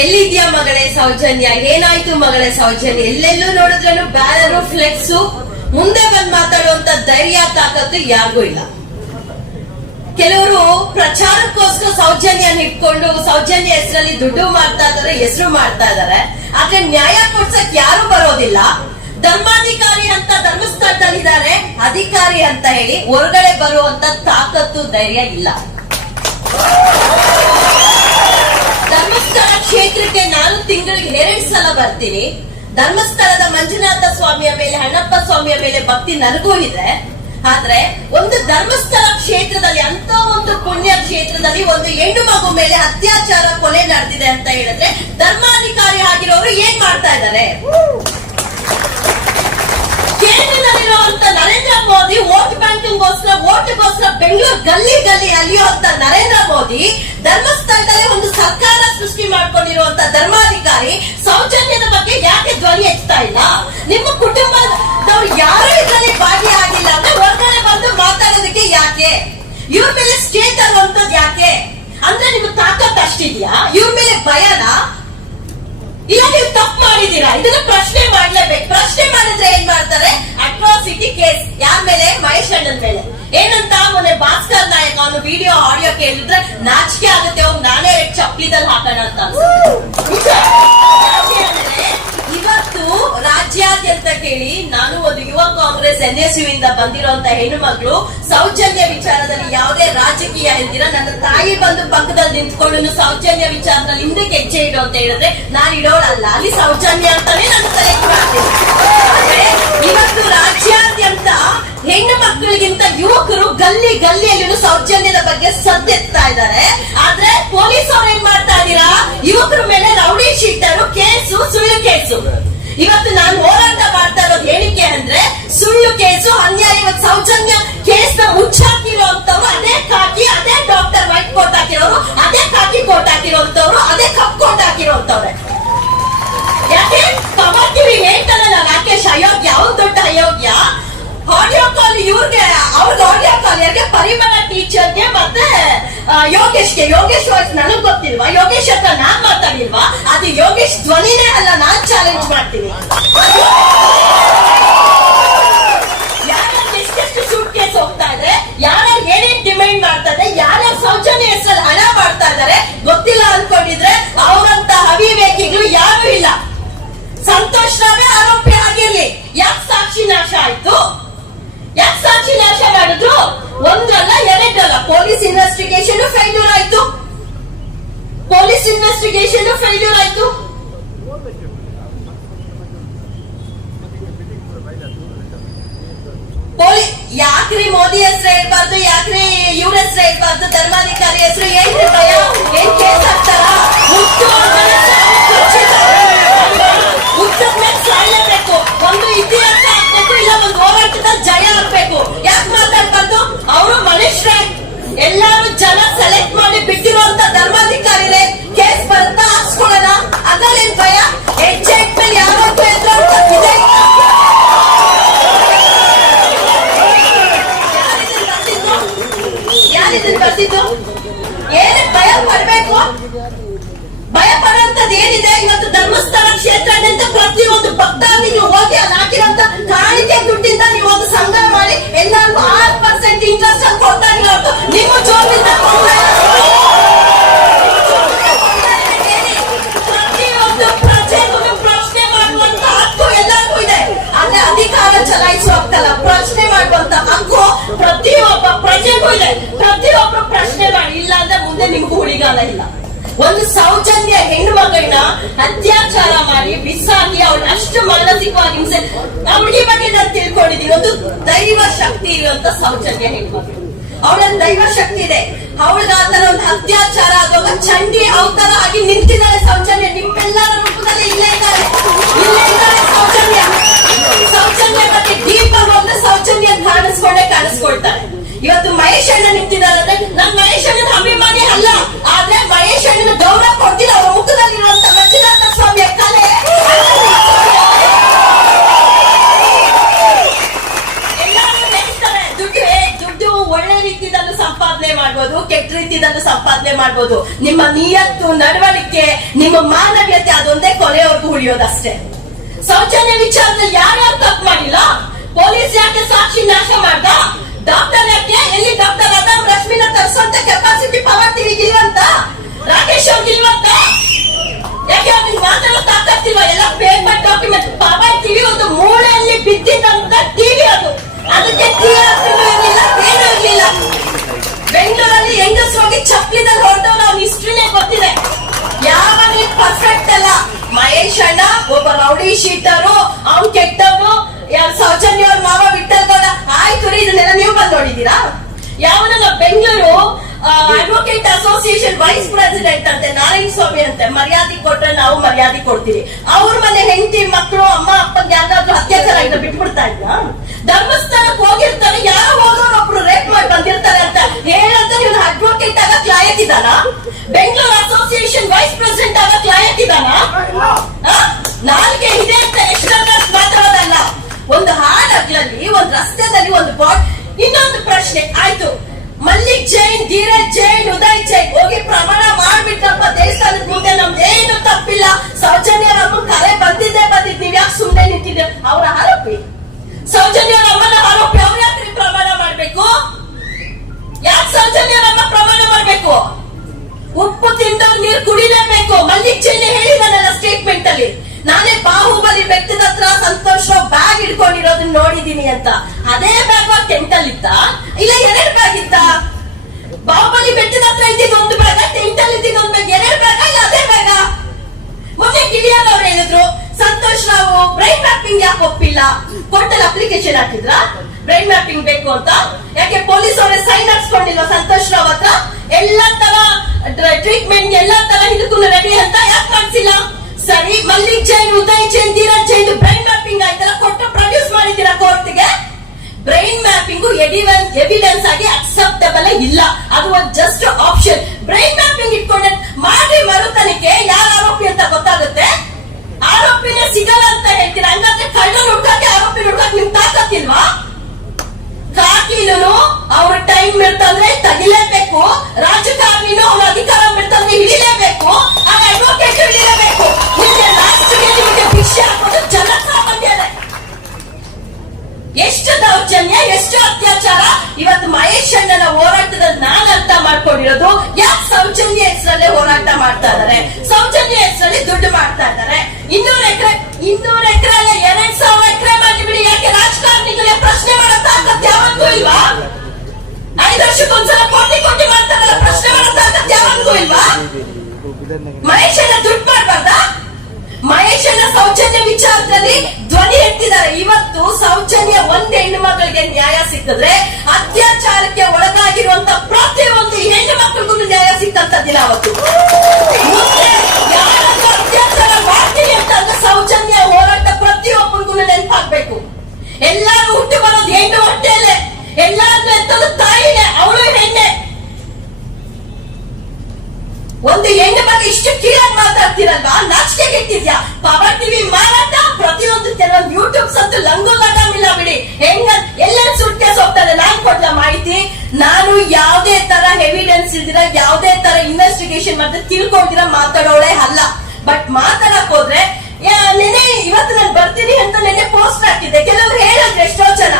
ಎಲ್ಲಿದ್ಯಾ ಮಗಳೇ ಸೌಜನ್ಯ, ಏನಾಯ್ತು ಮಗಳೇ ಸೌಜನ್ಯ? ಎಲ್ಲೆಲ್ಲೂ ನೋಡಿದ್ರೇನು ಬ್ಯಾನರು, ಫ್ಲೆಕ್ಸ್, ಮುಂದೆ ಬಂದ್ ಮಾತಾಡುವಂತ ಧೈರ್ಯ ತಾಕತ್ತು ಯಾರಿಗೂ ಇಲ್ಲ. ಕೆಲವರು ಪ್ರಚಾರಕ್ಕೋಸ್ಕರ ಸೌಜನ್ಯ ಇಟ್ಕೊಂಡು ಸೌಜನ್ಯ ಹೆಸರಲ್ಲಿ ದುಡ್ಡು ಮಾಡ್ತಾ ಇದಾರೆ, ಹೆಸರು ಮಾಡ್ತಾ ಇದಾರೆ. ಆದ್ರೆ ನ್ಯಾಯ ಕೊಡ್ಸಕ್ ಯಾರು ಬರೋದಿಲ್ಲ. ಧರ್ಮಾಧಿಕಾರಿ ಅಂತ ಧರ್ಮಸ್ಥಳದಲ್ಲಿದ್ದಾರೆ, ಅಧಿಕಾರಿ ಅಂತ ಹೇಳಿ ಹೊರಗಡೆ ಬರುವಂತ ತಾಕತ್ತು ಧೈರ್ಯ ಇಲ್ಲ. ಧರ್ಮಸ್ಥಳ ಕ್ಷೇತ್ರಕ್ಕೆ ನಾನು ತಿಂಗಳಿಗೆ 2 ಸಲ ಬರ್ತೀನಿ. ಧರ್ಮಸ್ಥಳದ ಮಂಜುನಾಥ ಸ್ವಾಮಿಯ ಮೇಲೆ, ಹಣ್ಣಪ್ಪ ಸ್ವಾಮಿಯ ಮೇಲೆ ಭಕ್ತಿ ನನಗೂ ಇದೆ. ಆದ್ರೆ ಒಂದು ಧರ್ಮಸ್ಥಳ ಕ್ಷೇತ್ರದಲ್ಲಿ, ಅಂತ ಒಂದು ಪುಣ್ಯ ಕ್ಷೇತ್ರದಲ್ಲಿ ಒಂದು ಹೆಣ್ಣು ಮಗು ಮೇಲೆ ಅತ್ಯಾಚಾರ, ಕೊಲೆ ನಡೆದಿದೆ ಅಂತ ಹೇಳಿದ್ರೆ ಧರ್ಮಾಧಿಕಾರಿ ಆಗಿರೋರು ಏನ್ ಮಾಡ್ತಾ ಇದ್ದಾರೆ? ಕೇಂದ್ರದಲ್ಲಿರುವಂತ ನರೇಂದ್ರ ಮೋದಿ ವೋಟ್ ಬ್ಯಾಂಕಿಗೋಸ್ಕರ ಬೆಂಗಳೂರು ಗಲ್ಲಿ ಗಲ್ಲಿ ಅಲಿಯುವಂತ ನರೇಂದ್ರ ಮೋದಿ ಧರ್ಮಸ್ಥಳದಲ್ಲೇ ಒಂದು ಸರ್ಕಾರ ಸೃಷ್ಟಿ ಮಾಡ್ಕೊಂಡಿರುವಂತ ಧರ್ಮಾಧಿಕಾರಿ ಸೌಜನ್ಯದ ಬಗ್ಗೆ ಯಾಕೆ ಧ್ವನಿ ಎತ್ತಾ ಇಲ್ಲ? ನಿಮ್ಮ ಕುಟುಂಬದವ್ರು ಯಾರು ಇದರಲ್ಲಿ ಭಾಗಿಯಾಗಿಲ್ಲ ಅಂದ್ರೆ ಹೊರಗಡೆ ಬಂದು ಮಾತಾಡೋದಕ್ಕೆ ಯಾಕೆ? ಇವ್ರ ಮೇಲೆ ಸ್ಟೇಟ್ ಅನ್ನುವಂಥದ್ದು ಯಾಕೆ? ಅಂದ್ರೆ ನಿಮ್ಗೆ ತಾಕತ್ ಅಷ್ಟಿದ್ಯಾ? ಇವ್ರ ಮೇಲೆ ಭಯನ? ಇಲ್ಲ ನೀವು ತಪ್ಪು ಮಾಡಿದೀರಾ? ಇದನ್ನ ಪ್ರಶ್ನೆ ಮಾಡ್ಲೇಬೇಕು. ಪ್ರಶ್ನೆ ಮಾಡಿದ್ರೆ ಏನ್ ಮಾಡ್ತಾರೆ? Atrocity case. ಯಾರ ಮೇಲೆ? ಮಹೇಶ್ ಅಣ್ಣನ ಮೇಲೆ. ಏನಂತ ಮೊನ್ನೆ ಭಾಸ್ಕರ್ ನಾಯಕ್ ಅವನು ವಿಡಿಯೋ ಆಡಿಯೋ ಕೇಳಿದ್ರೆ ನಾಚಿಕೆ ಆಗುತ್ತೆ, ಹೋಗಿ ನಾನೇ ಚಪ್ಪಲಿದಲ್ಲಿ ಹಾಕೋಣ ಅಂತ ಅನ್ಸುತ್ತೆ. ಇವತ್ತು ರಾಜ್ಯಾದ್ಯಂತ ಕೇಳಿ, ನಾನು ಒಂದು ಯುವ ಕಾಂಗ್ರೆಸ್ NSU ಇಂದ ಬಂದಿರುವಂತ ಹೆಣ್ಣು ಮಗಳು ಸೌಜನ್ಯ ವಿಚಾರದಲ್ಲಿ ಯಾವುದೇ ರಾಜಕೀಯ ಇಲ್ದಿರ ನನ್ನ ತಾಯಿ ಬಂದು ಪಕ್ಕದಲ್ಲಿ ನಿಂತ್ಕೊಂಡು ಸೌಜನ್ಯ ವಿಚಾರದಲ್ಲಿ ಹಿಂದಕ್ಕೆ ಹೆಜ್ಜೆ ಇಡು ಅಂತ ಹೇಳಿದ್ರೆ ನಾನು ಇಡೋಳಲ್ಲ. ಅಲ್ಲಿ ಸೌಜನ್ಯ ಅಂತಾನೆ ನಾನು ಸೆಲೆಕ್ಟ್ ಮಾಡ್ತೀನಿ. ಆದ್ರೆ ಇವತ್ತು ರಾಜ್ಯಾದ್ಯಂತ ಹೆಣ್ಣು ಮಕ್ಕಳಿಗಿಂತ ಯುವಕರು ಗಲ್ಲಿ ಗಲ್ಲಿಯಲ್ಲೂ ಸೌಜನ್ಯದ ಬಗ್ಗೆ ಸದ್ದೆತ್ತಾ ಇದ್ದಾರೆ. ಆದ್ರೆ ಪೊಲೀಸ್ ಅವ್ರು ಏನ್ ಮಾಡ್ತಾ ಇದ್ದೀರಾ? ಯುವಕರ ಮೇಲೆ ರೌಡಿ ಶೀಟರು, ಕೇಸು, ಸುಳ್ಳು ಕೇಸು. ಇವತ್ತು ನಾನು ಹೋರಾಟ ಮಾಡ್ತಾ ಇರೋದು ಏನಕ್ಕೆ ಅಂದ್ರೆ ಸುಳ್ಳು ಕೇಸು, ಅನ್ಯಾಯ. ಇವತ್ತು ಸೌಜನ್ಯ ಕೇಸ್ ನ ಮುಚ್ಚಾಕಿರುವಂತವ್ರು ಅದೇ ಕಾಕಿ, ಅದೇ ಡಾಕ್ಟರ್ ವೈಟ್ ಕೋಟ್ ಹಾಕಿರೋರು, ಅದೇ ಕಾಕಿ ಕೋಟ್ ಹಾಕಿರುವಂತವ್ರು, ಅದೇ ಕಪ್ ಕೋಟ್ ಹಾಕಿರುವಂತವ್ರೆ. ಯಾಕೆ ಕಮಾಕಿವಿ ಹೇಳ್ತಾನೆ ರಾಕೇಶ್ ಅಯೋಗ್ಯ, ಅವ್ನು ದೊಡ್ಡ ಅಯೋಗ್ಯ. ಆಡಿಯೋ ಕಾಲ್ ಇವ್ರಿಗೆ, ಅವ್ರಿಗೆ ಆಡಿಯೋ ಕಾಲ್ ಯಾರಿಗೆ? ಪರಿಮಳ ಟೀಚರ್ಗೆ ಮತ್ತೆ ಯೋಗೇಶ್ಗೆ. ಯೋಗೇಶ್ ವಾಯ್ಸ್ ನನಗ್ ಗೊತ್ತಿಲ್ವಾ? ಯೋಗೇಶ್ ಹತ್ರ ನಾನ್ ಮಾತಾಡಿಲ್ವಾ? ಅದು ಯೋಗೇಶ್ ಧ್ವನಿನೇ ಅಲ್ಲ. ನಾನ್ ಚಾಲೆಂಜ್ ಮಾಡ್ತೀನಿ. ಯಾರ್ಯಾರು ಎಷ್ಟೆಷ್ಟು ಸೂಟ್ ಕೇಸ್ ಹೋಗ್ತಾ ಇದೆ, ಯಾರ್ಯಾರು ಏನೇನ್ ಡಿಮ್ಯಾಂಡ್ ಮಾಡ್ತಾ ಇದೆ, ಯಾರ್ಯಾರು ಸೌಜನ್ಯ ಹೆಸರಲ್ಲಿ ಹಣ ಮಾಡ್ತಾ ಇದಾರೆ ಗೊತ್ತಿಲ್ಲ ಅನ್ಕೊಂಡಿದ್ರೆ ಅವರಂತ ಅವಿವೇಕಿಗಳು ಯಾರು ಇಲ್ಲ. ಸಂತೋಷ್ ರಾವೇ ಆರೋಪಿ ಆಗಿರ್ಲಿ, ಯಾಕೆ ಸಾಕ್ಷಿ ನಾಶ ಆಯ್ತು? ಯಾಕೆ ಸಾಕ್ಷಿ ನಾಶ ಮಾಡಿದ್ರು? ಒಂದಲ್ಲ ಎರಡಲ್ಲ. ಪೊಲೀಸ್ ಇನ್ವೆಸ್ಟಿಗೇಷನ್ ಫೇಲ್ಯೂರ್ ಆಯ್ತು. ಯಾಕ್ರಿ ಮೋದಿ ಹೆಸರು ಹೇಳ್ಬಾರ್ದು? ಯಾಕ್ರಿ ಇವ್ರ ಹೆಸರು ಹೇಳ್ಬಾರ್ದು? ಧರ್ಮಾಧಿಕಾರಿ ಹೆಸರು ಏನ್ರಿ ಭಯ? ಏನ್ ಕೇಸ್ ಹಾಕ್ತಾರ? ಸಾಯಲೇಬೇಕು. ಒಂದು ಇತಿಹಾಸ ಆಗ್ಬೇಕು, ಇಲ್ಲ ಒಂದು ಹೋರಾಟದ ಜಯ ಆಗ್ಬೇಕು. ಯಾಕೆ ಮಾತಾಡ್ಬಾರ್ದು? ಅವರು ಮನುಷ್ಯರೇ, ಎಲ್ಲಾರು ಜನ ಸೆಲೆಕ್ಟ್ ಮಾಡಿ ಬಿಟ್ಟಿರುವಂತ ಧರ್ಮಾಧಿಕಾರಿನೇ. ಕೇಸ್ ಬರುತ್ತಾ ಹಾಕ್ಸ್ಕೊಳ್ಳೋಣ, ಅದ್ರಲ್ಲೇನ್ ಭಯ? ಹೆಜ್ಜೆ ಇಟ್ಮೇಲೆ ಯಾರು ಇದೆ. ಯಾರಿದನ್ ಬರ್ತಿದ್ದು? ಏನಕ್ಕೆ ಭಯ ಪಡ್ಬೇಕು? ಭಯ ಪಡುವಂತದ್ದು ಏನಿದೆ? ಇವತ್ತು ಧರ್ಮಸ್ಥಳ ಕ್ಷೇತ್ರದಿಂದ ಪ್ರತಿಯೊಂದು ಭಕ್ತಾದಿಗಳು ಹೋಗಿ ಅಲ್ಲಿ ಹಾಕಿರುವಂತ ಕಾಣಿಕೆ ದುಡ್ಡಿಂದ ನೀವು ಒಂದು ಸಂಗ್ರಹ ಮಾಡಿ ಎಲ್ಲರಿಗೂ 6% ಇಂಟ್ರೆಸ್ಟ್ ಅಂತ ಕೊಡ್ತಾ ಇಲ್ಲ. ನಿಮ್ಮ ಜೋಬಿಂದ ಪ್ರತಿಯೊಂದು ಪ್ರಜೆಗೂ ಪ್ರಶ್ನೆ ಮಾಡುವಂತ ಹಕ್ಕು ಎಲ್ಲರಿಗೂ ಇದೆ. ಆದ್ರೆ ಅಧಿಕಾರ ಚಲಾಯಿಸುವ ಹಕ್ಕಲ್ಲ, ಪ್ರಶ್ನೆ ಮಾಡುವಂತ ಹಕ್ಕು ಪ್ರತಿಯೊಬ್ಬ ಪ್ರಜೆಗೂ ಇದೆ. ಪ್ರತಿಯೊಬ್ರು ಪ್ರಶ್ನೆ ಮಾಡಿ, ಇಲ್ಲ ಅಂದ್ರೆ ಮುಂದೆ ನಿಮ್ಗೂ ಉಳಿಗಾಲ ಇಲ್ಲ. ಒಂದು ಸೌಜನ್ಯ ಹೆಣ್ಣು ಮಗಳನ್ನ ಅತ್ಯಾಚಾರ ಮಾಡಿ ಬಿಸಾಕಿ ಅವಳನ್ನ ಅಷ್ಟು ಮಾನಸಿಕವಾಗಿ ಹಿಂಸೆ, ಅವಳಿಗೆ ಬಗ್ಗೆ ನಾನು ತಿಳ್ಕೊಂಡಿದ್ದೀನಿ. ಒಂದು ದೈವ ಶಕ್ತಿ ಇರುವಂತ ಸೌಜನ್ಯ ಹೆಣ್ಣು ಮಗಳು, ಅವಳ ದೈವ ಶಕ್ತಿ ಇದೆ. ಅವಳಿಗೆ ಆತರ ಒಂದು ಅತ್ಯಾಚಾರ ಆಗುವಾಗ ಚಂಡಿ ಅವತಾರ ಆಗಿ ನಿಂತಿದ್ದಾಳೆ ಸೌಜನ್ಯ. ನಿಮ್ಮೆಲ್ಲರ ರೂಪದಲ್ಲಿ ಇಲ್ಲೇ ಇದ್ದಾರೆ ಸೌಜನ್ಯ ಬಗ್ಗೆ ಡೀಪ್ ಆಗಿ ಹೋದ್ರೆ ಸೌಜನ್ಯ ಕಾಣಿಸ್ಕೊಳ್ತಾರೆ. ಇವತ್ತು ಮಹೇಶ್ ಅಣ್ಣ ನಿಂತಿದ್ದಾರೆ. ನನ್ ಮಹೇಶ್ ಅಣ್ಣನ ಅಭಿಮಾನಿ ಅಲ್ಲ, ಆದ್ರೆ ಮಹೇಶ್ ಅಣ್ಣನ ಗೌರವ ಕೊಡ್ತಿಲ್ಲ. ಅವರ ಮುಖದಲ್ಲಿರುವಂತ ಮಂಜುನಾಥ ಸ್ವಾಮಿಯ ಕಲೆ ಎಲ್ಲರೂ ನೆನೆಸ್ತಾರೆ. ದುಡ್ಡು ಒಳ್ಳೆ ರೀತಿಯಲ್ಲೂ ಸಂಪಾದನೆ ಮಾಡ್ಬೋದು, ಕೆಟ್ಟ ರೀತಿ ಬೇಕಿದ್ದನ್ನು ಸಂಪಾದನೆ ಮಾಡ್ಬೋದು. ನಿಮ್ಮ ನಿಯತ್ತು, ನಡವಳಿಕೆ, ನಿಮ್ಮ ಮಾನವೀಯತೆ ಅದೊಂದೇ ಕೊನೆಯವರೆಗೂ ಉಳಿಯೋದಷ್ಟೇ. ಸೌಜನ್ಯ ವಿಚಾರದಲ್ಲಿ ಯಾರ್ಯಾರು ತಪ್ಪು ಮಾಡಿಲ್ಲ? ಪೊಲೀಸ್ ಯಾಕೆ ಸಾಕ್ಷಿ ನಾಶ ಮಾಡ್ದ? ಡಾಕ್ಟರ್ ಯಾಕೆ? ಎಲ್ಲಿ ಡಾಕ್ಟರ್ ಆದಮ್ ರಶ್ಮಿನ ತರಿಸುವಂತ ಕೆಪಾಸಿಟಿ ಪವರ್ ಟಿವಿಗಿಲ್ವಂತ? ರಾಕೇಶ್ ಅವ್ರಿಗಿಲ್ವಂತ? ಯಾಕೆ ಅವ್ರಿಗೆ ಮಾತಾಡೋ ತಾಕತ್ತಿಲ್ವ? ಎಲ್ಲ ಪೇಪರ್ ಡಾಕ್ಯುಮೆಂಟ್. ಪವರ್ ಟಿವಿ ಒಂದು ಮೂಳೆಯಲ್ಲಿ ಬಿದ್ದಿದ್ದಂತ ಟಿವಿ ಅದು. ಅದಕ್ಕೆ ಇರಲಿಲ್ಲ, ಏನು ಇರಲಿಲ್ಲ. ಬೆಂಗಳೂರಲ್ಲಿ ಹೆಂಗಸರು ಹೋಗಿ ಚಪ್ಪಲಿದಲ್ಲಿ ಹೊಡೆದವ್ರು ಅವ್ನ ಹಿಸ್ಟ್ರಿನೇ ಗೊತ್ತಿದೆ. ಯಾವಾಗ್ಲೂ ಪರ್ಫೆಕ್ಟ್ ಅಲ್ಲ. ಮಹೇಶ್ ಅಣ್ಣ ಒಬ್ಬ ರೌಡಿ ಶೀಟರು, ಅವ್ನ್ ಕೆಟ್ಟವ್ರು. ಸೌಜನ್ಯ ಅವ್ರ ಮಾವ ವಿಠಲ್ ಗೌಡ. ಆಯ್ತು ರೀ, ಇದನ್ನೆಲ್ಲ ನೀವು ಬಂದ್ ನೋಡಿದೀರಾ? ಯಾವನ Bengaluru advocate association vice president ಅಂತೆ ನಾರಾಯಣ ಸ್ವಾಮಿ ಅಂತೆ. ಮರ್ಯಾದೆ ಕೊಟ್ರೆ ನಾವು ಮರ್ಯಾದೆ ಕೊಡ್ತೀವಿ. ಅವ್ರ ಮನೆ ಹೆಂಡತಿ ಮಕ್ಕಳು ಅಮ್ಮ ಅಪ್ಪಗೆ ಯಾವ್ದಾದ್ರು ಅತ್ಯಾಚಾರ ಇದ್ದ ಬಿಟ್ಬಿಡ್ತಾ ಇದ್ದ? ಧರ್ಮಸ್ಥಳಕ್ಕೆ ಹೋಗಿರ್ತಾರೆ, ಯಾರೋ ಹೋಗೋರು ಒಬ್ರು ರೇಪ್ ಮಾಡಿ ಬಂದಿರ್ತಾರೆ ಅಂತ ಹೇಳಂತ ಇವ್ನು ಅಡ್ವೊಕೇಟ್ ಆಗಕ್ ಲಾಯಕ್ ಇದಾನ? ಬೆಂಗಳೂರು ಅಸೋಸಿಯೇಷನ್ ವೈಸ್ ಪ್ರೆಸಿಡೆಂಟ್ ಆಗಕ್ ಲಾಯಕ್ ಇದಾನ? ನಾಲ್ಗೆ ಇದೆ ಅಂತ ಎಷ್ಟೊಂದು ಮಾತಾಡೋದಲ್ಲ. ಒಂದು ಹಾಡಗ್ಲಲ್ಲಿ, ಒಂದು ರಸ್ತೆದಲ್ಲಿ, ಒಂದು ಬಾಟ್. ಇನ್ನೊಂದು ಪ್ರಶ್ನೆ ಆಯ್ತು, ಮಲ್ಲಿಕ್ ಜೈನ್, ಧೀರಜ್ ಜೈನ್, ಉದಯ್ ಜೈನ್ ಹೋಗಿ ಪ್ರಮಾಣ ಮಾಡ್ಬಿಟ್ರಪ್ಪ ದೇವಸ್ಥಾನದ ಮುಂದೆ, ನಮ್ದೇನು ತಪ್ಪಿಲ್ಲ, ಸೌಜನ್ಯ ಅಮ್ಮ ಕರೆ ಬಂದಿದ್ದೆ ಬಂದಿದ್, ನೀವ್ ಯಾಕೆ ಸುಮ್ನೆ ನಿಂತಿದ್ದೆ? ಅವರ ಆರೋಪಿ ಸೌಜನ್ಯ ಅಮ್ಮನ ಆರೋಪಿ. ಅವ್ರ ಯಾಕ್ರಿ ಪ್ರಮಾಣ ಮಾಡ್ಬೇಕು? ಯಾಕೆ ಸೌಜನ್ಯ ಅಮ್ಮ ಪ್ರಮಾಣ ಮಾಡ್ಬೇಕು? ಉಪ್ಪು ತಿಂದವ್ರು ನೀರು ಕುಡಿಲೇಬೇಕು. ಮಲ್ಲಿಕ್ ಜೈನ್ ಹೇಳಿದಾನಲ್ಲ ಸ್ಟೇಟ್ಮೆಂಟ್ ಅಲ್ಲಿ, ನಾನೇ ಬಾಹುಬಲಿ ಬೆಟ್ಟದ ಹತ್ರ ಸಂತೋಷ್ ಬ್ಯಾಗ್ ಹಿಡ್ಕೊಂಡಿರೋದನ್ನ ನೋಡಿದೀನಿ ಅಂತ. ಅದೇ ಬ್ಯಾಗ್ ಟೆಂಟ್ ಅಲ್ಲಿ ಇತ್ತ? ಇಲ್ಲ ಎರಡು ಬ್ಯಾಗ್ ಇತ್ತ? ಬಾಹುಬಲಿ ಬೆಟ್ಟದ ಹತ್ರ ಇದ್ದಿದ್ದು ಒಂದು ಬ್ಯಾಗ, ಟೆಂಟ್ ಅಲ್ಲಿ ಇದ್ದಿದ್ದು ಒಂದು ಬ್ಯಾಗ್, ಎರಡು ಬ್ಯಾಗ? ಇಲ್ಲ ಅದೇ ಬ್ಯಾಗ? ಮೊನ್ನೆ ಗಿರಿಯಾಲ್ ಅವ್ರು ಹೇಳಿದ್ರು ಸಂತೋಷ್ ರಾವ್ ಬ್ರೈನ್ ಮ್ಯಾಪಿಂಗ್ ಯಾಕೆ ಒಪ್ಪಿಲ್ಲ? ಕೋರ್ಟಲ್ ಅಪ್ಲಿಕೇಶನ್ ಹಾಕಿದ್ರ ಬ್ರೈನ್ ಮ್ಯಾಪಿಂಗ್ ಬೇಕು ಅಂತ? ಯಾಕೆ ಪೊಲೀಸ್ ಅವರೇ ಸೈನ್ ಹಾಕ್ಸ್ಕೊಂಡಿಲ್ವ ಸಂತೋಷ್ ರಾವ್ ಹತ್ರ? ಎಲ್ಲಾ ತರ ಟ್ರೀಟ್ಮೆಂಟ್, ಎಲ್ಲಾ ತರ ಇದಕ್ಕೂ ರೆಡಿ ಅಂತ ಯಾಕೆ ಮಾಡ್ಸಿಲ್ಲ? ಸರಿ, ಮಲ್ಲಿಕ್ ಜೈನ್, ಉದಯ್ ಜೈನ್, ಧೀರಜ್ ಜೈನ್ ಬ್ರೈನ್ ಮ್ಯಾಪಿಂಗ್ ಆಯ್ತಲ್ಲ, ಕೊಟ್ಟು ಪ್ರೊಡ್ಯೂಸ್ ಮಾಡಿದ್ದೀರಾ ಕೋರ್ಟ್ಗೆ? ಬ್ರೈನ್ ಮ್ಯಾಪಿಂಗ್ ಎವಿಡೆನ್ಸ್ ಆಗಿ ಅಕ್ಸೆಪ್ಟಬಲ್ ಇಲ್ಲ. ಅದು ಒಂದು ಜಸ್ಟ್ ಆಪ್ಷನ್. ಬ್ರೈನ್ ಮ್ಯಾಪಿಂಗ್ ಇಟ್ಕೊಂಡೆ ಮಾಡಿ ಮರುತನಿಕೆ ಯಾರ ಆರೋಪಿ ಅಂತ ಗೊತ್ತಾಗುತ್ತೆ. ಆರೋಪಿನೇ ಸಿಗಲ್ಲ ಅಂತ ಹೇಳ್ತೀರಾ? ಹಂಗಾದ್ರೆ ಕಳ್ಳನ ಹುಡ್ಕಕ್ಕೆ, ಆರೋಪಿ ಹುಡ್ಕಕ್ಕೆ ನಿಮ್ ತಾಕತ್ತಿಲ್ವಾ? ಕಾಕಿನೂ ಅವ್ರ ಟೈಮ್ ಇರ್ತಂದ್ರೆ ತಗಿಲೇಬೇಕು, ರಾಜಕಾರಣಿನೂ ಅವ್ರ ಅಧಿಕಾರ ಇರ್ತಂದ್ರೆ ಹಿಡಿಲೇಬೇಕು, ಆಗ ಅಡ್ವೊಕೇಟ್ ಹಿಡಿಲೇಬೇಕು. ರಾಷ್ಟ್ರಕ್ಕೆ ನಿಮಗೆ ಭಿಕ್ಷೆ ಹಾಕೋದು ಜನಸಾಮಾನ್ಯರೇ. ಎಷ್ಟು ದೌರ್ಜನ್ಯ, ಎಷ್ಟು ಅತ್ಯಾಚಾರ. ಇವತ್ತು ಮಹೇಶ್ ಅಣ್ಣನ ಹೋರಾಟದಲ್ಲಿ ನಾನು ಅರ್ಥ ಮಾಡ್ಕೊಂಡಿರೋದು, ಯಾಕೆ ಸೌಜನ್ಯ ಹೆಸರಲ್ಲೇ ಹೋರಾಟ ಮಾಡ್ತಾ ಇದಾರೆ, ಸೌಜನ್ಯ ಹೆಸರಲ್ಲಿ ದುಡ್ಡು ಮಾಡ್ತಾ ಇದಾರೆ. 200 ಎಕರೆ ಅಲ್ಲ 2000 ಎಕರೆ ಮಾಡಿಬಿಡಿ. ಯಾಕೆ ರಾಜಕಾರಣಿಗಳೇ ಪ್ರಶ್ನೆ ಮಾಡೋ ತಾಕತ್ ಯಾವತ್ತೂ ಇಲ್ವಾ? 5 ವರ್ಷಕ್ಕೊಂದ್ಸಲ ಕೋಟಿ ಮಾಡ್ತಾರಲ್ಲ, ಪ್ರಶ್ನೆ ಮಾಡೋ ತಾಕತ್ ಯಾವತ್ತೂ ಇಲ್ವಾ? ಮಹೇಶ್ ಅಣ್ಣ ದುಡ್ಡು ಮಾಡ್ಬಾರ್ದ? ಮಹೇಶ್ ಅಣ್ಣ ಸೌಜನ್ಯ ವಿಚಾರದಲ್ಲಿ ಧ್ವನಿ ಎತ್ತಿದ್ದಾರೆ. ಇವತ್ತು ಸೌಜನ್ಯ ಒಂದ್ ಹೆಣ್ಣು ಮಗಳಿಗೆ ನ್ಯಾಯ ಸಿಕ್ಕಿದ್ರೆ, ಅತ್ಯಾಚಾರಕ್ಕೆ ಒಳಗಾಗಿರುವಂತ ಪ್ರತಿಯೊಂದು ಹೆಣ್ಣು ಮಕ್ಕಳಿಗೂ ನ್ಯಾಯ ಸಿಕ್ಕಂತ ದಿನ ಅವತ್ತು. ಯಾರಾದ್ರೂ ಅತ್ಯಾಚಾರ ಮಾಡ್ತೀನಿ ಅಂತಂದ್ರೆ ಸೌಜನ್ಯ ಹೋರಾಟ ಪ್ರತಿಯೊಬ್ಬರಿಗೂ ನೆನಪಾಗ್ಬೇಕು. ಎಲ್ಲಾರು ಹುಟ್ಟು ಬರೋದು ಹೆಣ್ಣು ಹೊಟ್ಟೆಯಲ್ಲೇ, ಎಲ್ಲಾದ್ರೂ ಎಂತದ್ದು ತಾಯಿನೇ, ಅವಳು ಹೆಣ್ಣೆ. ಒಂದು ಹೆಣ್ಣು ಬಗ್ಗೆ ಇಷ್ಟು ಕೀಳಾಗಿ ಮಾತಾಡ್ತಿರಲ್ವಾ? ನಾಚಿಕೆ ಗೆಟ್ಟಿದ್ಯಾ? ಪವರ್ ಟಿವಿ ಮಾರಾಟ ಪ್ರತಿಯೊಂದು ಕೆಲವೊಂದು ಯೂಟ್ಯೂಬ್ಸ್ ಅಂತೂ ಲಂಗು ಲಗಾಮಿಲ್ಲ ಬಿಡಿ. ಹೆಂಗ ಎಲ್ಲೆಲ್ಲಿ ಸುಟ್ಕೇಸ್ ಹೋಗ್ತದೆ? ನಾನ್ ಕೊಡ್ಲ ಮಾಹಿತಿ. ನಾನು ಯಾವುದೇ ತರ ಎವಿಡೆನ್ಸ್ ಇಲ್ದಿರ, ಯಾವುದೇ ತರ ಇನ್ವೆಸ್ಟಿಗೇಷನ್ ಮತ್ತೆ ತಿಳ್ಕೊಂಡಿರ ಮಾತಾಡೋಳೆ ಅಲ್ಲ. ಬಟ್ ಮಾತಾಡಕ್ ಹೋದ್ರೆ ನೆನೆ ಇವತ್ತು ನಾನು ಬರ್ತೀನಿ ಅಂತ ನೆನೆ ಪೋಸ್ಟ್ ಹಾಕಿದ್ದೆ. ಕೆಲವರು ಹೇಳಿದ್ರೆ ಎಷ್ಟೋ ಜನ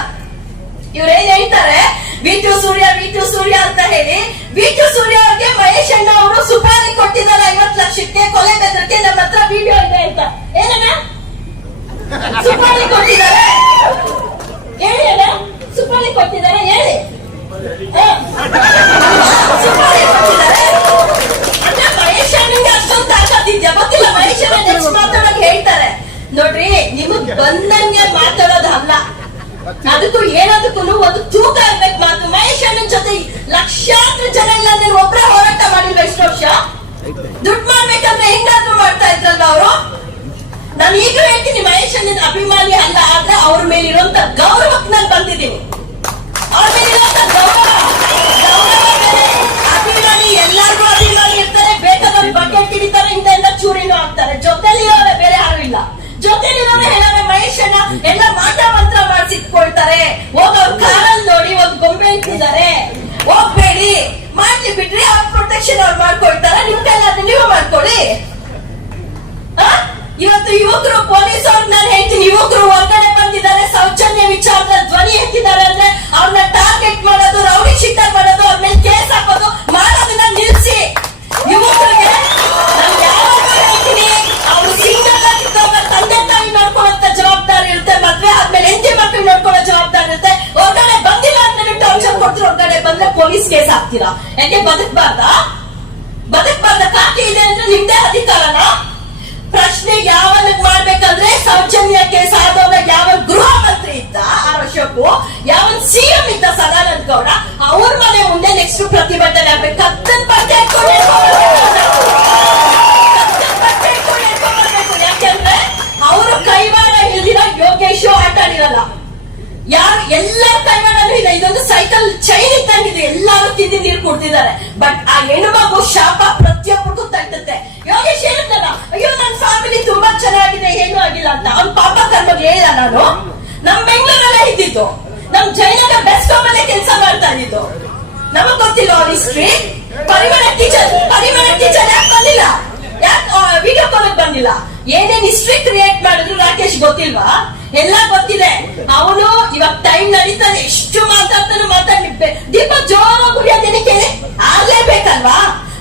ಇವ್ರೇನ್ ಹೇಳ್ತಾರೆ, ವಿ2 ಸೂರ್ಯ ಅಂತ ಹೇಳಿ. ವಿ2 ಸೂರ್ಯ ಅವ್ರಿಗೆ ಮಹೇಶ್ ಅಣ್ಣ ಅವರು ಸುಪಾರಿ ಕೊಟ್ಟಿದ್ದಾರೆ 50 ಲಕ್ಷಕ್ಕೆ, ಕೊಲೆ ಬೆದರಿಕೆ. ನಮ್ಮ ಹತ್ರ ವಿಡಿಯೋ ಇದೆ ಅಂತ. ಏನಣ್ಣ ಸುಪಾರಿ ಕೊಟ್ಟಿದ್ದಾರೆ? ಹೇಳಿ ಅಣ್ಣ, ಸುಪಾರಿ ಕೊಟ್ಟಿದ್ದಾರೆ ಹೇಳಿ. ಸುಪಾರಿ ಕೊಟ್ಟಿದ್ದಾರೆ ಅಂದ್ರೆ ಮಹೇಶ್ ಅಣ್ಣಂಗೆ ಅಷ್ಟೊಂದು ತಾಕತ್ತಿದ್ಯಾ ಗೊತ್ತಿಲ್ಲ. ಮಹೇಶ್ ಅಣ್ಣ ನೆಕ್ಸ್ಟ್ ಮಾತಾಡೋಕೆ ಹೇಳ್ತಾರೆ ನೋಡ್ರಿ, ನಿಮಗ್ ಬಂದಂಗೆ ಮಾತಾಡೋದಲ್ಲ, ಅದಕ್ಕೂ ಏನದಕ್ಕೂ ಒಂದು ತೂಕ ಇರ್ಬೇಕು ಮಾತು. ಮಹೇಶ್ ಅಣ್ಣನ ಜೊತೆ ಲಕ್ಷಾಂತರ ಜನ ಇಲ್ಲ, ನಾನು ಒಬ್ಬರೇ ಹೋರಾಟ ಮಾಡಿಲ್ವ ಎಷ್ಟು ವರ್ಷ? ದುಡ್ಡು ಮಾಡ್ಬೇಕಂದ್ರೆ ಹೆಂಗಾದ್ರೂ ಮಾಡ್ತಾ ಇದ್ರಲ್ವ ಅವರು. ನಾನು ಈಗ ಹೇಳ್ತೀನಿ, ಮಹೇಶ್ ಅಣ್ಣನ ಅಭಿಮಾನಿ ಅಲ್ಲ, ಆದ್ರೆ ಅವ್ರ ಮೇಲಿರುವಂತ ಗೌರವಕ್ಕೆ ನಾನು ಬಂದಿದ್ದೀನಿ. ಅವ್ರ ಮೇಲಿರುವಂತ ಗೌರವ ಬೇರೆ, ಅಭಿಮಾನಿ ಎಲ್ಲಾರ್ಗೂ ಅಭಿಮಾನಿ ಇರ್ತಾರೆ. ಬೇಕಾದವ್ರು ಬಕೆಟ್ ಹಿಡಿತಾರೆ, ಇಂತ ಚೂರಿನೂ ಆಗ್ತಾರೆ. ಜೊತೆಲಿರೋರೆ ಬೇರೆ ಯಾರು ಇಲ್ಲ. ಜೊತೆಲಿರೋರೆ ಹೇಳೋರೆ ಮಹೇಶ್ ಅಣ್ಣ ಎಲ್ಲ ಮಾಟ ಮಂತ್ರ ಮಾಡಿಸಿಟ್ಕೊಳ್ತಾರೆ. ಹೋಗ್ ಅವ್ರ ಕಾರಲ್ಲಿ ನೋಡಿ ಒಂದು ಗೊಂಬೆ ಇಟ್ಟಿದ್ದಾರೆ, ಹೋಗ್ಬೇಡಿ ಮಾಡ್ಲಿ ಬಿಟ್ರಿ. ಅವ್ರ ಪ್ರೊಟೆಕ್ಷನ್ ಅವ್ರು ಮಾಡ್ಕೊಳ್ತಾರ, ನಿಮ್ ಕೈಲಾದ್ರೆ ನೀವು ಮಾಡ್ಕೊಳ್ಳಿ. ಇವತ್ತು ಯುವಕರು ಪೊಲೀಸ್ ಅವ್ರು ನಾನು ಹೇಳ್ತೀನಿ, ಯುವಕರು ಹೊರಗಡೆ ಬಂದಿದ್ದಾರೆ, ಸೌಜನ್ಯ ವಿಚಾರದಲ್ಲಿ ಧ್ವನಿ ಎತ್ತಿದ್ದಾರೆ ಅಂದ್ರೆ ಅವ್ರನ್ನ ಟಾರ್ಗೆಟ್ ಮಾಡೋದು, ರೌಡಿ ಶೀಟರ್ ಮಾಡೋದು, ಅವ್ರ ಮೇಲೆ ಕೇಸ್ ಹಾಕೋದು ಮಾಡೋದನ್ನ ನಿಲ್ಸಿ. ಯುವಕರಿಗೆ ನಾನು ಯಾವಾಗಲೂ ಹೇಳ್ತೀನಿ, ಅವ್ರು ಸಿಂಗಲ್ ಆಗಿದ್ದಾಗ ತಂದೆ ತಾಯಿ ನೋಡ್ಕೊಳ್ಳೋ ಜವಾಬ್ದಾರಿ ಇರುತ್ತೆ, ಮದ್ವೆ ಆದ್ಮೇಲೆ ಹೆಂಡತಿ ಮಕ್ಕಳು ನೋಡ್ಕೊಳ್ಳೋ ಜವಾಬ್ದಾರಿ ಇರುತ್ತೆ. ಹೊರಗಡೆ ಬಂದಿಲ್ಲ ಅಂತ ನೀವು ಟೌನ್ಶಿಪ್ ಕೊಡ್ತೀರ, ಹೊರಗಡೆ ಬಂದ್ರೆ ಪೊಲೀಸ್ ಕೇಸ್ ಹಾಕ್ತೀರಾ. ಯಾಕೆ ಬದುಕಬಾರ್ದ ಕಾಕಿ ಇದೆ ಅಂದ್ರೆ ನಿಮ್ದೇ ಅಧಿಕಾರನ? ಪ್ರಶ್ನೆ ಯಾವನಿಗೆ ಮಾಡ್ಬೇಕಂದ್ರೆ ಸೌಜನ್ಯ ಕೇಸ್ ಆದವಾಗ ಯಾವನ್ ಗೃಹ ಮಂತ್ರಿ ಇದ್ದ 6 ವರ್ಷಕ್ಕೂ, ಯಾವನ್ ಸಿಎಂ ಇದ್ದ ಸದಾನಂದ ಗೌಡ, ಅವ್ರ ಮನೆ ಮುಂದೆ ನೆಕ್ಸ್ಟ್ ಪ್ರತಿಭಟನೆ ಆಗ್ಬೇಕು. ಕತ್ತನ್ ಬಟ್ಟೆ ಯಾಕೆಂದ್ರೆ ಅವರು ಕೈವಾಡ ಹಿಡಿದಿರೋ ಯೋಗೇಶ್ ಆಟ ಆಡಿರಲ್ಲ. ಯಾರು ಎಲ್ಲರ ಕೈವಾಡನೂ ಇದೆ. ಇದೊಂದು ಸೈಕಲ್ ಚೈನ್ ಇದ್ದಂಗಿದೆ, ಎಲ್ಲಾರು ತಿಂದಿ ನೀರು ಕೊಡ್ತಿದ್ದಾರೆ. ಬಟ್ ಆ ಹೆಣ್ಣುಮಗು ಶಾಪ ಪ್ರತಿಯೊಬ್ಬರಿಗೂ ತಟ್ಟುತ್ತೆ. ಯೋಗೇಶ್ ಹೇಳಿದ್ದಲ್ಲ, ಅಯ್ಯೋ ನನ್ನ ಫ್ಯಾಮಿಲಿ ತುಂಬಾ ಚೆನ್ನಾಗಿದೆ, ಏನೂ ಆಗಿಲ್ಲ ಅಂತ. ಅವ್ನ ಪಾಪ ಕರ್ಮಗೆ ಹೇಳಿದ, ನಾನು ನಮ್ ಬೆಂಗಳೂರಲ್ಲೇ ಇದ್ದಿದ್ದು, ನಮ್ ಜೈನಗರ್ ಬೆಸ್ಟ್ ಹೋಮ್ ಅಲ್ಲೇ ಕೆಲಸ ಮಾಡ್ತಾ ಇದ್ದಿದ್ದು. ನಮಗ್ ಗೊತ್ತಿಲ್ಲ ಅವ್ರ ಹಿಸ್ಟ್ರಿ. ಪರಿಮಳ ಟೀಚರ್ ಯಾಕೆ ಬಂದಿಲ್ಲ? ಯಾಕೆ ವಿಡಿಯೋ ಕಾಲ್ ಬಂದಿಲ್ಲ? ಏನೇನ್ ಹಿಸ್ಟ್ರಿ ಕ್ರಿಯೇಟ್ ಮಾಡಿದ್ರು ರಾಕೇಶ್ ಗೊತ್ತಿಲ್ವಾ? ಎಲ್ಲ ಗೊತ್ತಿದೆ. ಅವನು ಇವಾಗ ಟೈಮ್ ನಡೀತಾನೆ, ಎಷ್ಟು ಮಾತಾಡ್ತಾನೆ ಮಾತಾಡ್ಲಿ. ದೀಪ ಜೋರ ಕುಡಿಯೋದೇನೆ ಕೇಳಿ ಆಗ್ಲೇಬೇಕಲ್ವಾ?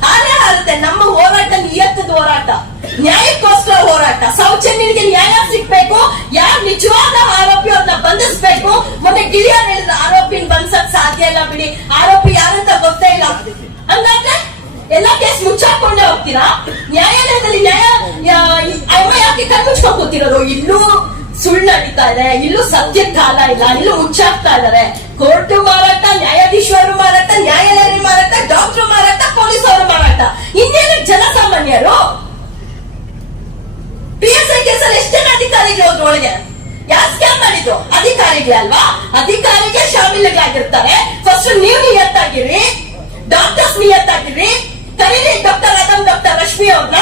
ಆದ್ರೆ ಆಗುತ್ತೆ. ನಮ್ಮ ಹೋರಾಟ ನಿಯತ್ತದ ಹೋರಾಟ, ನ್ಯಾಯಕ್ಕೋಸ್ಕರ ಹೋರಾಟ. ಸೌಜನ್ಯನಿಗೆ ನ್ಯಾಯ ಸಿಗ್ಬೇಕು. ಯಾರು ನಿಜವಾದ ಆರೋಪಿ ಅವ್ರನ್ನ ಬಂಧಿಸ್ಬೇಕು. ಮೊನ್ನೆ ಗಿಳಿಯರ್ ಹೇಳಿದ ಆರೋಪಿನ ಬಂಧಿಸಕ್ ಸಾಧ್ಯ ಇಲ್ಲ ಬಿಡಿ, ಆರೋಪಿ ಯಾರಂತ ಗೊತ್ತೇ ಇಲ್ಲ. ಹಂಗಾದ್ರೆ ಎಲ್ಲಾ ಕೇಸ್ ಮುಚ್ಚಾಕೊಂಡೇ ಹೋಗ್ತೀರಾ? ನ್ಯಾಯಾಲಯದಲ್ಲಿ ಅಮ್ಮ ಯಾಕೆ ಕಣ್ಮುಚ್ಕೊಂಡು ಕೂತಿರೋದು? ಇಲ್ಲೂ ಸುಳ್ಳು ನಡೀತಾ ಇದೆ, ಇಲ್ಲೂ ಸತ್ಯ ಕಾಲ ಇಲ್ಲ, ಇಲ್ಲೂ ಮುಚ್ಚಾಕ್ತಾ ಇದಾರೆ. ಕೋರ್ಟ್ ಮಾರಾಟ, ನ್ಯಾಯಾಧೀಶರು ಮಾರಾಟ, ನ್ಯಾಯಾಲಯ ಮಾರಾಟ, ಡಾಕ್ಟರ್ ಮಾರಾಟ, ಪೊಲೀಸ್ ಅವರು ಮಾರಾಟ. ಇನ್ನೇನು ಜನಸಾಮಾನ್ಯರು? PSI ಕೇಸಲ್ಲಿ ಎಷ್ಟೇನು ಅಧಿಕಾರಿಗಳು ಹೋದ್ರೊಳಗೆ? ಯಾರು ಸ್ಕ್ಯಾಮ್ ಮಾಡಿದ್ದು? ಅಧಿಕಾರಿಗಳೇ ಅಲ್ವಾ? ಅಧಿಕಾರಿಗೆ ಶಾಮೀಲಾಗಿರ್ತಾರೆ. ಫಸ್ಟ್ ನೀವು ನಿಯತ್ತಾಗಿರಿ, ಡಾಕ್ಟರ್ಸ್ ನಿಯತ್ತಾಗಿರಿ. ಕರೀರಿ ಡಾಕ್ಟರ್ ಅದಮ್, ಡಾಕ್ಟರ್ ರಶ್ಮಿ ಅವ್ರನ್ನ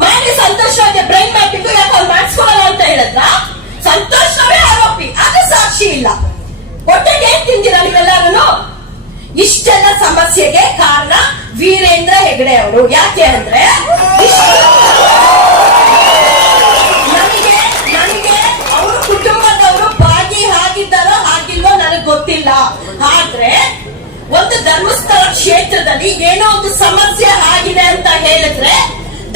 ಮಾಡಿ. ಸಂತೋಷ್ ರಾವ್ಗೆ ಬ್ರೈನ್ ಮ್ಯಾಪಿಂಗ್ ಯಾಕೆ ಅವ್ರು ಮಾಡಿಸ್ಕೊಳ್ಳಲ್ಲ ಅಂತ ಹೇಳಿದ್ರ? ಸಂತೋಷ್ ರಾವೇ ಆರೋಪಿ, ಅದು ಸಾಕ್ಷಿ ಇಲ್ಲ. ಹೊಟ್ಟೆಗೆ ಏನ್ ತಿಂತೀರಾ ನೀವೆಲ್ಲರೂ? ಇಷ್ಟೆಲ್ಲ ಸಮಸ್ಯೆಗೆ ಕಾರಣ ವೀರೇಂದ್ರ ಹೆಗಡೆ ಅವರು. ಯಾಕೆ ಅಂದ್ರೆ ನನಗೆ ಅವ್ರ ಕುಟುಂಬದವರು ಭಾಗಿ ಆಗಿದ್ದಾರೋ ಆಗಿಲ್ವೋ ನನಗೆ ಗೊತ್ತಿಲ್ಲ. ಆದ್ರೆ ಒಂದು ಧರ್ಮಸ್ಥಳ ಕ್ಷೇತ್ರದಲ್ಲಿ ಏನೋ ಒಂದು ಸಮಸ್ಯೆ ಆಗಿದೆ ಅಂತ ಹೇಳಿದ್ರೆ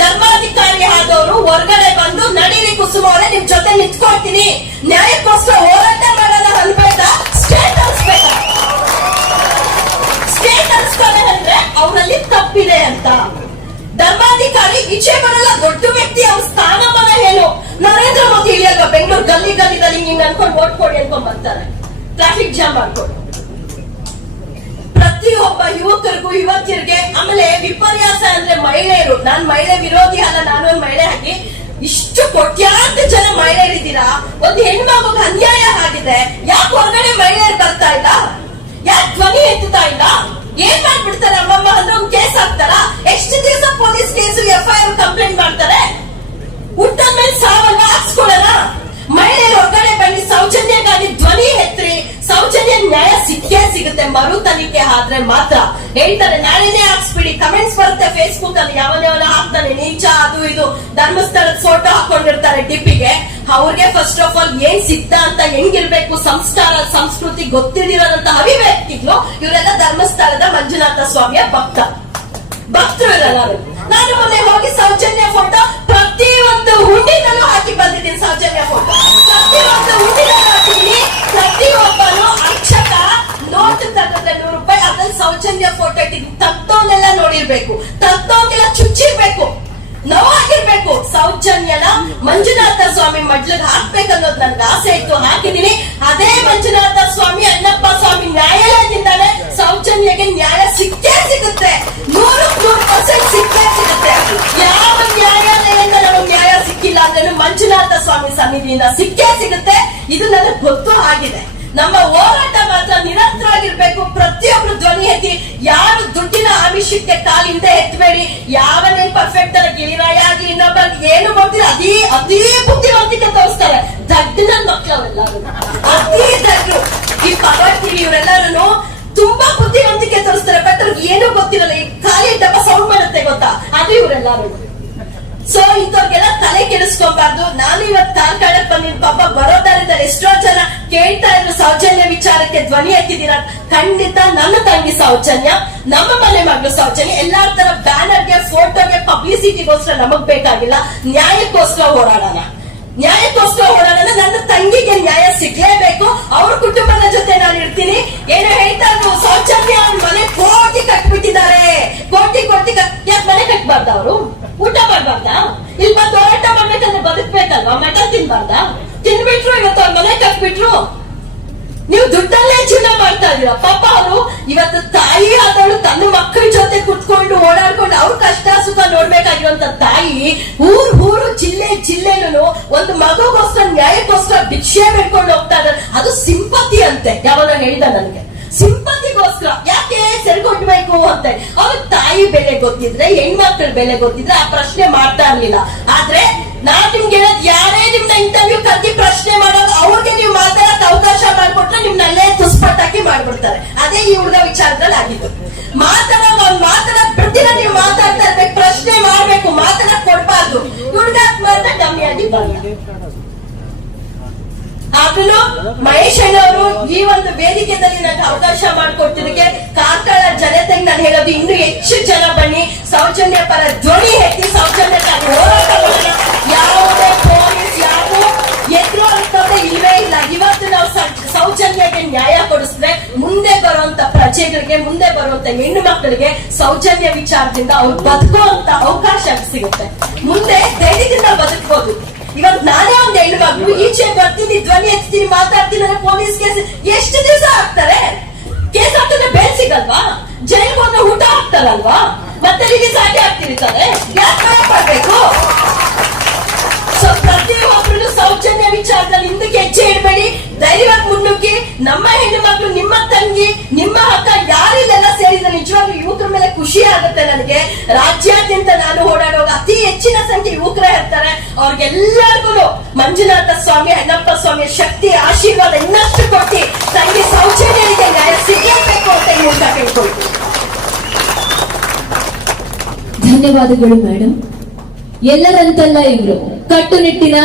ಧರ್ಮಾಧಿಕಾರಿ ಆದವರು ಹೊರಗಡೆ ಬಂದು ನಡೀರಿ ಕುಸುಮ ಅವರೇ, ನಿಮ್ ಜೊತೆ ನಿಂತ್ಕೊಳ್ತೀನಿ, ನ್ಯಾಯಕ್ಕೋಸ್ಕರ ಹೋರಾಟ ಮಾಡೋಣ ಅನ್ಬೇಕ? ಸ್ಟೇಟ್ ಅನ್ಸ್ಬೇಕ? ಸ್ಟೇಟ್ ಅನ್ಸ್ತಾರೆ ಅಂದ್ರೆ ಅವರಲ್ಲಿ ತಪ್ಪಿದೆ ಅಂತ. ಧರ್ಮಾಧಿಕಾರಿ ಈಚೆ ಬರಲ್ಲ, ದೊಡ್ಡ ವ್ಯಕ್ತಿ, ಅವ್ರ ಸ್ಥಾನಮಾನ ಏನು? ನರೇಂದ್ರ ಮೋದಿ ಇಳಿಯಲ್ವಾ ಬೆಂಗಳೂರು ಗಲ್ಲಿದಲ್ಲಿ ಹಿಂಗ್ ಅನ್ಕೊಂಡು ಓಟ್ ಕೊಡಿ ಅನ್ಕೊಂಡ್ ಬರ್ತಾರೆ, ಟ್ರಾಫಿಕ್ ಜಾಮ್ ಮಾಡ್ಕೊಂಡು. ಪ್ರತಿಯೊಬ್ಬ ಯುವಕರಿಗೂ ಯುವತಿಯರಿಗೆ. ಆಮೇಲೆ ವಿಪರ್ಯಾಸ ಅಂದ್ರೆ ಮಹಿಳೆಯರು. ನಾನ್ ಮಹಿಳೆ ವಿರೋಧಿ ಅಲ್ಲ, ನಾನು ಒಂದ್ ಮಹಿಳೆ ಆಗಿ ಇಷ್ಟು ಕೋಟ್ಯಾಂತರ ಜನ ಮಹಿಳೆಯರಿದ್ದೀರಾ. ಒಂದು ಹೆಣ್ಮಗುಗೆ ಅನ್ಯಾಯ ಆಗಿದೆ, ಯಾಕೆ ಹೊರಗಡೆ ಮಹಿಳೆಯರು ಬರ್ತಾ ಇಲ್ಲ? ಯಾಕೆ ಧ್ವನಿ ಎತ್ತುತ್ತಾ ಇಲ್ಲ? ಏನ್ ಮಾಡ್ಬಿಡ್ತಾರೆ ಅಮ್ಮಮ್ಮ ಅಂದ್ರೆ ಒಂದು ಕೇಸ್ ಹಾಕ್ತಾರ? ಎಷ್ಟು ದಿವಸ ಪೊಲೀಸ್ ಕೇಸು FIR ಕಂಪ್ಲೇಂಟ್ ಮಾಡ್ತಾರೆ? ಹುಟ್ಟದ ಮೇಲೆ ಸಾವನ್ನ ಹಾಕ್ಸ್ಕೊಳ್ಳೋಣ. ಮಹಿಳೆಯರು ಹೊರಗಡೆ ಬನ್ನಿ, ಸೌಜನ್ಯಕ್ಕಾಗಿ ಧ್ವನಿ ಎತ್ರಿ. ಸೌಜನ್ಯ ನ್ಯಾಯ ಸಿಕ್ಕೇ ಸಿಗುತ್ತೆ, ಮರು ತನಿಖೆ ಆದ್ರೆ ಮಾತ್ರ. ಹೇಳ್ತಾರೆ ನಾಳೆನೇ ಹಾಕ್ಸ್ಬಿಡಿ, ಕಮೆಂಟ್ಸ್ ಬರುತ್ತೆ ಫೇಸ್ಬುಕ್ ಅಲ್ಲಿ, ಯಾವನ್ಯಾವನ ಹಾಕ್ತಾನೆ ನೀಚ ಅದು ಇದು. ಧರ್ಮಸ್ಥಳದ ಫೋಟೋ ಹಾಕೊಂಡಿರ್ತಾರೆ ಡಿಪಿಗೆ. ಅವ್ರಿಗೆ ಫಸ್ಟ್ ಆಫ್ ಆಲ್ ಏನ್ ಸಿದ್ಧ ಅಂತ, ಹೆಂಗಿರ್ಬೇಕು, ಸಂಸ್ಕಾರ ಸಂಸ್ಕೃತಿ ಗೊತ್ತಿದಿರೋದಂತ ಅವಿವ್ಯಕ್ತಿಗಳು. ಇವರೆಲ್ಲ ಧರ್ಮಸ್ಥಳದ ಮಂಜುನಾಥ ಸ್ವಾಮಿಯ ಭಕ್ತರು ಇರಲ್ಲ. ನಾನು ಮೊನ್ನೆ ಹೋಗಿ ಸೌಜನ್ಯ ಫೋಟೋ ಪ್ರತಿಯೊಂದು ಹುಂಡಿನಲ್ಲೂ ಹಾಕಿ ಬಂದಿದ್ದೀನಿ. ಸೌಜನ್ಯ ಫೋಟೋ ಪ್ರತಿಯೊಂದು ಹುಂಡಿನಲ್ಲೂ ಹಾಕಿದ್ದೀನಿ. ಪ್ರತಿಯೊಬ್ಬನು ಅಕ್ಷಕ ನೋಟ್ ತಗೊಂಡ್ರೆ 100 ರೂಪಾಯಿ, ಅದ್ರಲ್ಲಿ ಸೌಜನ್ಯ ಫೋಟೋ ಇಟ್ಟಿದ್ದೀನಿ. ತತ್ತೋನೆಲ್ಲ ನೋಡಿರ್ಬೇಕು, ತತ್ತೋನೆಲ್ಲ ಚುಚ್ಚಿರ್ಬೇಕು, ನೋವಾಗಿರ್ಬೇಕು. ಸೌಜನ್ಯನ ಮಂಜುನಾಥ ಸ್ವಾಮಿ ಮಡ್ಲಿಗೆ ಹಾಕ್ಬೇಕನ್ನೋದು ನನ್ಗೆ ಆಸೆ ಇತ್ತು, ಹಾಕಿದೀನಿ. ಅದೇ ಮಂಜುನಾಥ ಸ್ವಾಮಿ ಅಣ್ಣಪ್ಪ ಸ್ವಾಮಿ ನ್ಯಾಯಾಲಯದಿಂದಾನೆ ಸೌಜನ್ಯಗೆ ನ್ಯಾಯ ಸಿಕ್ಕೇ ಸಿಗುತ್ತೆ, 100% ಸಿಕ್ಕೇ ಸಿಗುತ್ತೆ. ಯಾವ ನ್ಯಾಯಾಲಯದಿಂದ ನಮಗೆ ನ್ಯಾಯ ಸಿಕ್ಕಿಲ್ಲ ಅಂದ್ರೆ ಮಂಜುನಾಥ ಸ್ವಾಮಿ ಸನ್ನಿಧಿಯಿಂದ ಸಿಕ್ಕೇ ಸಿಗುತ್ತೆ. ಇದು ನನಗೆ ಗೊತ್ತು ಆಗಿದೆ. ನಮ್ಮ ಹೋರಾಟ ಮಾತ್ರ ನಿರಂತರವಾಗಿರ್ಬೇಕು. ಪ್ರತಿಯೊಬ್ರು ಧ್ವನಿ ಎತ್ತಿ. ಯಾರು ದುಡ್ಡಿನ ಆಮಿಷಕ್ಕೆ ಕಾಲಿಂದ ಎತ್ತಬೇಡಿ. ಯಾವನ್ನೇನ್ ಪರ್ಫೆಕ್ಟ್ ಅಲ್ಲ, ಗಿಳಿರಾಯ ಆಗಿ ಇನ್ನೊಬ್ಬ ಏನು ಮಾಡ್ತೀರ ಅದೇ ಬುದ್ಧಿವಂತಿಕೆ ತೋರಿಸ್ತಾರೆ. ದಡ್ಡಿನ ಮಕ್ಕಳು ಅವರೆಲ್ಲರೂ, ಅತಿ ದಡ್ಡರು. ಈ ಪವರ್ ಟಿವಿ ಇವರೆಲ್ಲರೂ ತುಂಬಾ ಬುದ್ಧಿವಂತಿಕೆ ತೋರಿಸ್ತಾರೆ, ಬಟ್ ಅವ್ರಿಗೆ ಏನು ಗೊತ್ತಿರಲ್ಲ. ಈ ಗೊತ್ತಾ, ಅದು ಇವರೆಲ್ಲರೂ. ಸೊ ಇಂಥವ್ರಿಗೆಲ್ಲ ತಲೆ ಕೆಡಿಸ್ಕೋಬಾರ್ದು. ನಾನು ಇವತ್ತು ಕಾರ್ಕಳಕ್ಕೆ ಬಂದಿದ್ದು, ಪಾಪ ಬರೋದಾರಿದ್ದಾರೆ, ಎಷ್ಟೋ ಜನ ಕೇಳ್ತಾ ಇದ್ರು ಸೌಜನ್ಯ ವಿಚಾರಕ್ಕೆ ಧ್ವನಿ ಎತ್ತಿದ್ದೀರಾ. ಖಂಡಿತ ನನ್ನ ತಂಗಿ ಸೌಜನ್ಯ, ನಮ್ಮ ಮನೆ ಮಗಳು ಸೌಜನ್ಯ, ಎಲ್ಲಾರ ತರ ಬ್ಯಾನರ್ಗೆ, ಫೋಟೋಗೆ, ಪಬ್ಲಿಸಿಟಿಗೋಸ್ಕರ ನಮಗ್ ಬೇಕಾಗಿಲ್ಲ. ನ್ಯಾಯಕ್ಕೋಸ್ಕರ ಹೋರಾಡೋಣ, ನ್ಯಾಯಕ್ಕೋಸ್ಕರ ಹೋರಾಡೋಣ. ನನ್ನ ತಂಗಿಗೆ ನ್ಯಾಯ ಸಿಗ್ಲೇಬೇಕು. ಅವ್ರ ಕುಟುಂಬದ ಜೊತೆ ನಾನು ಇರ್ತೀನಿ. ಏನೋ ಹೇಳ್ತಾ ಇದ್ರು, ಸೌಜನ್ಯ ಅವ್ರ ಮನೆ ಕೋಟಿ ಕಟ್ಬಿಟ್ಟಿದ್ದಾರೆ, ಕೋಟಿ ಯಾಕೆ ಮನೆ ಕಟ್ಬಾರ್ದ? ಅವರು ಊಟ ಮಾಡ್ಬಾರ್ದ? ಇಲ್ಲಿ ಬಂದು ಹೋರಾಟ ಮಾಡ್ಬೇಕಂದ್ರೆ ಬದುಕ್ಬೇಕಲ್ವಾ? ಮಟನ್ ತಿನ್ಬಾರ್ದ? ತಿನ್ಬಿಟ್ರು, ಇವತ್ತು ಅವ್ರ ಮನೆ ಕಟ್ಬಿಟ್ರು. ನೀವು ದುಡ್ಡಲ್ಲೇ ಜೀವನ ಮಾಡ್ತಾ ಇದೀರ. ಪಾಪ ಅವರು ಇವತ್ತು ತಾಯಿ ಆದವಳು ತನ್ನ ಮಕ್ಕಳ ಜೊತೆ ಕುತ್ಕೊಂಡು ಓಡಾಡ್ಕೊಂಡು ಅವ್ರ ಕಷ್ಟ ಸುಖ ನೋಡ್ಬೇಕಾಗಿರುವಂತ ತಾಯಿ ಊರು ಜಿಲ್ಲೆನೂ ಒಂದು ಮಗುಗೋಸ್ಕರ ನ್ಯಾಯಕ್ಕೋಸ್ಕರ ಭಿಕ್ಷೆ ಬೇಡ್ಕೊಂಡು ಹೋಗ್ತಾ ಇದ್ದಾರೆ. ಅದು ಸಿಂಪತಿ ಅಂತೆ. ಯಾವಾಗ ಹೇಳಿದ ನನಗೆ, ಸಿಂಪತಿಗೋಸ್ಕರ ಯಾಕೆ ಸೆರ್ಕೊಡ್ಬೇಕು ಅಂತ. ಅವ್ರ ತಾಯಿ ಬೆಲೆ ಗೊತ್ತಿದ್ರೆ, ಹೆಣ್ಮಕ್ಳ ಬೆಲೆ ಗೊತ್ತಿದ್ರೆ ಆ ಪ್ರಶ್ನೆ ಮಾಡ್ತಾ ಇರ್ಲಿಲ್ಲ. ಆದ್ರೆ ನಾನ್ ನಿಮ್ಗೆ ಹೇಳೋದ್, ಯಾರೇ ನಿಮ್ನ ಇಂಟರ್ವ್ಯೂ ಕರ್ದಿ ಪ್ರಶ್ನೆ ಮಾಡೋದು, ಅವ್ರಿಗೆ ನೀವು ಮಾತಾಡಕ್ ಅವಕಾಶ ಮಾಡ್ಕೊಟ್ರೆ ನಿಮ್ನಲ್ಲೇ ತುಸ್ಪಟ್ಟಾಕಿ ಮಾಡ್ಬಿಡ್ತಾರೆ. ಅದೇ ಈ ಹುಡುಗ ವಿಚಾರದಲ್ಲಿ ಆಗಿದ್ದು. ಮಾತಾಡೋದ್ ಪ್ರತಿನ ನೀವು ಮಾತಾಡ್ತಾ ಇರ್ಬೇಕು, ಪ್ರಶ್ನೆ ಮಾಡ್ಬೇಕು, ಮಾತಾಡಕ್ ಕೊಡ್ಬಾರ್ದು. ಹುಡುಗ ಮಾತ್ರ ಕಮ್ಮಿಯಾಗಿ ಬಂದ. ಆದ್ರೂ ಮಹೇಶ್ ಅವರು ಈ ಒಂದು ವೇದಿಕೆಯಲ್ಲಿ ನನಗೆ ಅವಕಾಶ ಮಾಡಿಕೊಟ್ಟಿದ್ದಕ್ಕೆ ಕಾರ್ಕಳ ಜನತೆಗೆ ನಾನು ಹೇಳೋದು, ಇನ್ನು ಹೆಚ್ಚು ಜನ ಬನ್ನಿ, ಸೌಜನ್ಯ ಪರ ಧ್ವನಿ ಎತ್ತಿ, ಸೌಜನ್ಯಕ್ಕಾಗಿ ಹೋರಾಟ ಮಾಡೋಣ. ಯಾವುದೇ ಪೊಲೀಸ್ ಯಾರು ಎದುರು ಅಂತಂದ್ರೆ ಇಲ್ವೇ ಇಲ್ಲ. ಇವತ್ತು ನಾವು ಸೌಜನ್ಯಗೆ ನ್ಯಾಯ ಕೊಡಿಸಿದ್ರೆ ಮುಂದೆ ಬರುವಂತ ಪ್ರಜೆಗಳಿಗೆ, ಮುಂದೆ ಬರುವಂತ ಹೆಣ್ಣು ಮಕ್ಕಳಿಗೆ ಸೌಜನ್ಯ ವಿಚಾರದಿಂದ ಅವ್ರು ಬದುಕುವಂತ ಅವಕಾಶ ಸಿಗುತ್ತೆ. ಮುಂದೆ ಧೈರ್ಯದಿಂದ ಬದುಕಬಹುದು. ಇವತ್ತು ನಾನೇ ಒಂದು ಹೆಣ್ಣು ಮಗಳು, ಈಚೆ ಬರ್ತೀನಿ, ಧ್ವನಿ ಎತ್ತೀನಿ, ಮಾತಾಡ್ತೀನಿ ಅಂದ್ರೆ ಪೊಲೀಸ್ ಕೇಸ್ ಎಷ್ಟು ದಿವಸ ಹಾಕ್ತಾರೆ? ಕೇಸ್ ಹಾಕಿದ್ರೆ ಬೇಲ್ ಸಿಗಲ್ವಾ? ಜೈಲ್ಗೆ ಹೋದ್ರೆ ಊಟ ಹಾಕ್ತಾರಲ್ವಾ? ಮತ್ತೆ ರಿಲೀಸ್ ಆಗಿ ಆಗ್ತಿರ್ತಾರೆ. ಯಾಕೆ ಭಯ ಪಡ್ಬೇಕು? ಸೊ ಪ್ರತಿಯೊಬ್ಬರು ಸೌಜನ್ಯ ವಿಚಾರದಲ್ಲಿ ಹಿಂದಕ್ಕೆ ಹೆಜ್ಜೆ ಇಡಬೇಡಿ, ಧೈರ್ಯವಾಗಿ ಮುನ್ನುಗ್ಗಿ. ನಮ್ಮ ಹೆಣ್ಣು ಮಕ್ಕಳು, ನಿಮ್ಮ ತಂಗಿ, ನಿಮ್ಮ ಅಕ್ಕ ಯಾರಿಲ್ಲೆಲ್ಲ ಸೇರಿದ ನಿಜವಾಗ್ಲೂ ಯುವಕರ ಮೇಲೆ ಖುಷಿ ಆಗುತ್ತೆ ನನಗೆ. ರಾಜ್ಯಾದ್ಯಂತ ನಾನು ಓಡಾಡುವಾಗ ಅತಿ ಹೆಚ್ಚಿನ ಸಂಖ್ಯೆ ಯುವಕರೇ ಇರ್ತಾರೆ. ಅವ್ರಿಗೆಲ್ಲರಿಗೂ ಮಂಜುನಾಥ ಸ್ವಾಮಿ, ಅಣ್ಣಪ್ಪ ಸ್ವಾಮಿ ಶಕ್ತಿ, ಆಶೀರ್ವಾದ ಇನ್ನಷ್ಟು ಕೊಟ್ಟಿ ತಂಗಿ ಸೌಜನ್ಯನಿಗೆ ನ್ಯಾಯ ಸಿಗಬೇಕು ಅಂತ ಈ ಮೂಲಕ ಕೇಳ್ಕೊಳ್ತೀನಿ. ಧನ್ಯವಾದಗಳು ಮೇಡಮ್. ಎಲ್ಲರಂತಲ್ಲ ಇವರು ಕಟ್ಟುನಿಟ್ಟಿನ